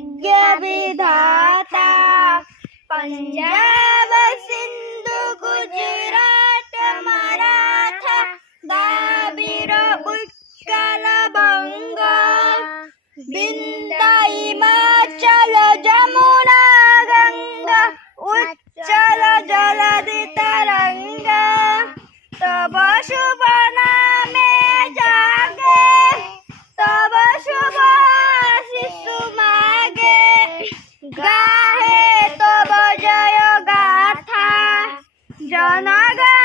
यज्ञ विधाता पंजाब सिंधु गुजरात मराठा दाबीर उत्कल बंगाल बिंदा हिमाचल जमुना गंगा उच्चल जलदि तरंगा तब शुभ गाहे तो बजायो गाथा जनगा